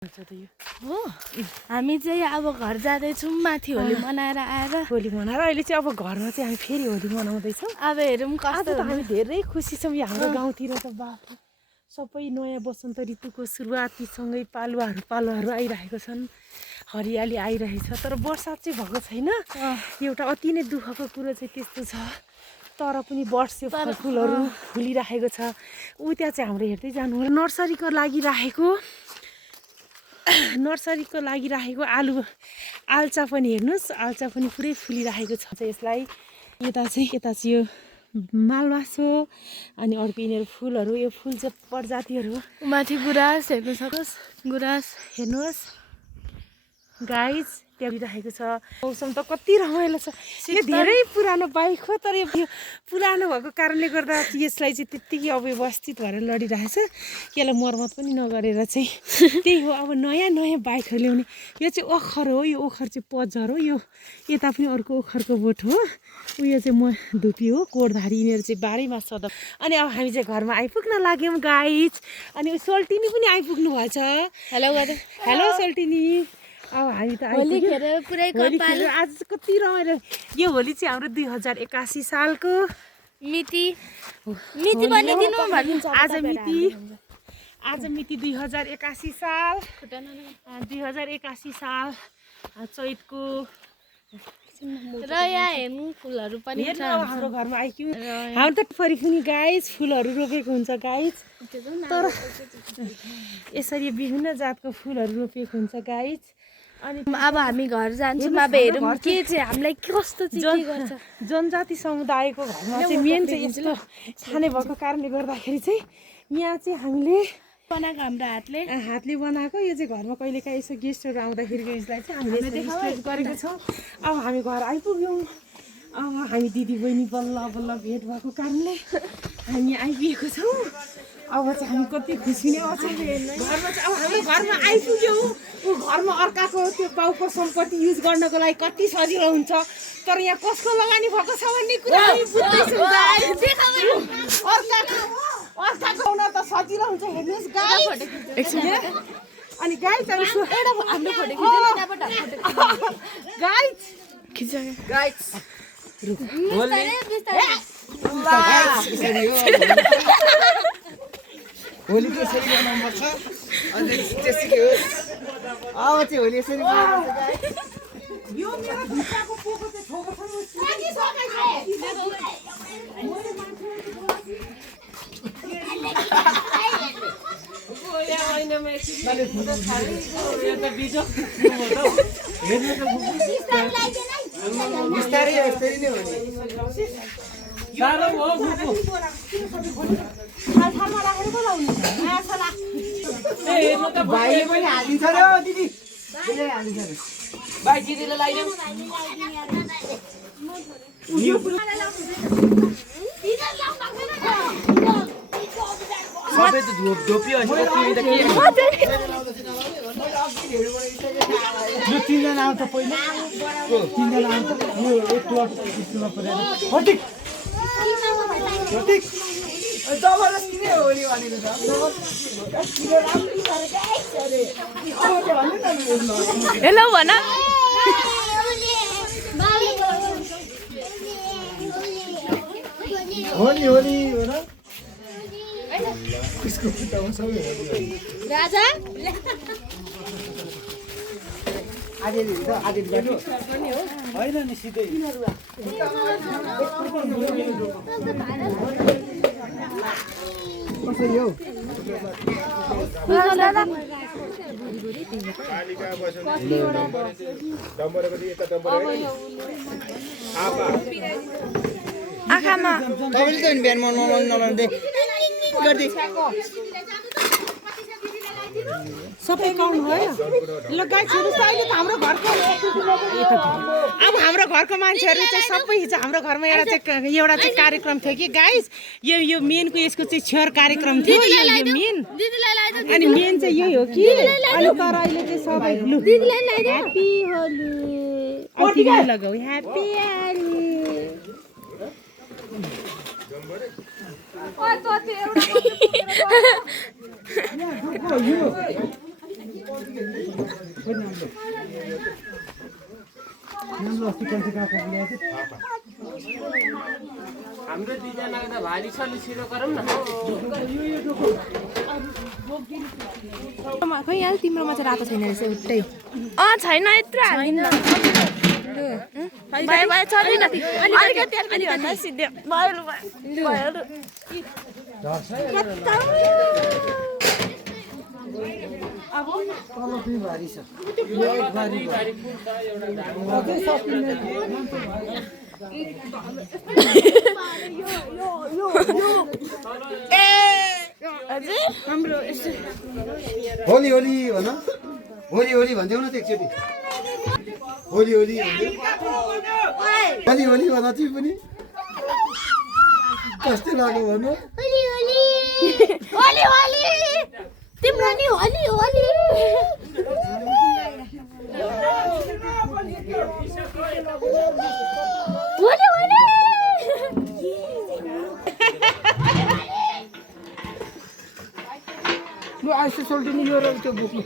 हो हामी चाहिँ अब घर जाँदैछौँ माथि होली मनाएर आएर होली मनाएर अहिले चाहिँ अब घरमा चाहिँ हामी फेरि होली मनाउँदैछौँ। अब हेरौँ कस्तो त हामी धेरै खुसी छौँ। यो हाम्रो गाउँतिर त बाफ सबै नयाँ वसन्त ऋतुको सुरुवातीसँगै पालुवाहरू आइरहेको छन्, हरियाली आइरहेछ। तर बर्सात चाहिँ भएको छैन। एउटा अति नै दुःखको कुरो चाहिँ त्यस्तो छ। तर पनि वर्ष फलफुलहरू फुलिरहेको छ। ऊ त्यहाँ चाहिँ हाम्रो हेर्दै जानु नर्सरीको लागि राखेको आल्चा पनि हेर्नुहोस्, आल्चा पनि पुरै फुलिरहेको छ। यसलाई यता चाहिँ यो मालवास हो अनि अर्को यिनीहरू फुलहरू, यो फुल चाहिँ प्रजातिहरू। माथि गुराँस हेर्नु सक्नुहोस्, गुराँस हेर्नुहोस् गाइज त्यहाँ राखेको छ। मौसम त कति रमाइलो छ। यो धेरै पुरानो बाइक हो, तर यो पुरानो भएको कारणले गर्दा यसलाई चाहिँ त्यत्तिकै अव्यवस्थित भएर लडिरहेछ। यसलाई मर्मत पनि नगरेर चाहिँ त्यही हो। अब नयाँ बाइकहरू ल्याउने। यो चाहिँ ओखर हो, यो ओखर चाहिँ पजर हो। यो यता पनि अर्को ओखरको बोट हो। उयो चाहिँ म धुपी हो, कोडधारी। यिनीहरू चाहिँ बाह्रैमा सदा। अनि अब हामी चाहिँ घरमा आइपुग्न लाग्यौँ गाइज। अनि सोल्टिनी पनि आइपुग्नु भएछ। हेलो सोल्टिनी। अब हामी त होली खेलेर पुरै कपाल। आज कति रमाइलो। यो होली चाहिँ हाम्रो 2081 सालको मिति बनिदिनु भनिन्छ। आज मिति 2081 साल 2081 साल चैतको। र यहाँ हेर्नु फुलहरू पनि छ हाम्रो घरमा आइक्यौँ। हामी त फरिखुनी गाइज फुलहरू रोपेको हुन्छ गाइज। तर यसरी विभिन्न जातको फुलहरू रोपेको हुन्छ गाइज। अनि अब हामी घर जान्छौँ। अब हेरौँ के चाहिँ हामीलाई कस्तो चाहिँ के गर्छ। जनजाति समुदायको घरमा चाहिँ मेन चाहिँ यस्तो खाने भएको कारणले गर्दाखेरि चाहिँ यहाँ चाहिँ हामीले बनाएको हाम्रो हातले बनाएको। यो चाहिँ घरमा कहिलेकाहीँ यसो गेस्टहरू आउँदाखेरिको यसलाई चाहिँ हामीले स्ट्रेच गरेको छौँ। अब हामी घर आइपुग्यौँ। अब हामी दिदी बहिनी बल्ल भेट भएको कारणले हामी आइपुगेको छौँ। अब चाहिँ हामी कति खुसी नै आउँछ घरमा चाहिँ। अब हाम्रो घरमा आइपुग्यौँ। ऊ घरमा अर्काको त्यो बाउको सम्पत्ति युज गर्नको लागि कति सजिलो हुन्छ। तर यहाँ कसको लगानी भएको छ भन्ने कुरा हामी बुझ्दैछौँ। अर्काको हुन त सजिलो हुन्छ। हेर्नुहोस् गाइस। अनि गाइस हाम्रो फोटो होली त यसरी बनाउनुपर्छ। अनि त्यसै के होस् अब चाहिँ होली यसरी बनाउनुपर्छ। यो मेरो भित्रको पोको चाहिँ छोको बिस्तारै यसरी नै हो नि। भाइले पनि हालिदिन्छ र दिदी भाइ दिदीले लगाइदेऊ। सबै त धोपियो यो तिनजना आउँछ पहिला। तिनजना आउँछ यो एक प्लट स्कुलमा परेर जबरजस्ती नै हो नि भनेको छ। हेलो भन। होली होली हो न उसको खुट्टामा सबै राजा आधी बाटो होइन नि सिधै कसरी हो। आँखामा तपाईँले त बिहान म नलाउँदै सबै काउन्ट भयो। ल गाइस हेर्नुहोस् त अहिले त हाम्रो घरको अब हाम्रो घरको मान्छेहरू चाहिँ सबै हिजो हाम्रो घरमा एउटा चाहिँ कार्यक्रम थियो कि गाइस। यो मेनको यसको चाहिँ छेयर कार्यक्रम थियो। यो मेन अनि मेन चाहिँ यही हो कि। अनि तर अहिले चाहिँ सबै ह्याप्पी होली लगाऊ ह्याप्पी होली। हाम्रो दुईजनाको त भारी छ नि छिटो गरौँ न खै यार तिम्रोमा चाहिँ रातो छैन रहेछ उल्टै छैन यत्रो हालिदिनु भयो भयो चलेन अलिकति भन्दा सिधै भयो भयो तल दुई भारी छ यो एक भारी अझै सकिने होली होली भन होली होली भनिदेऊ न त एकचोटि होली होली होली होली भन तिमी पनि कस्तो लाग्यो भन होली होली तिम्रो नि होली होली होली होली लु आइसो सोल्टिनी यो त्यो बोक्नु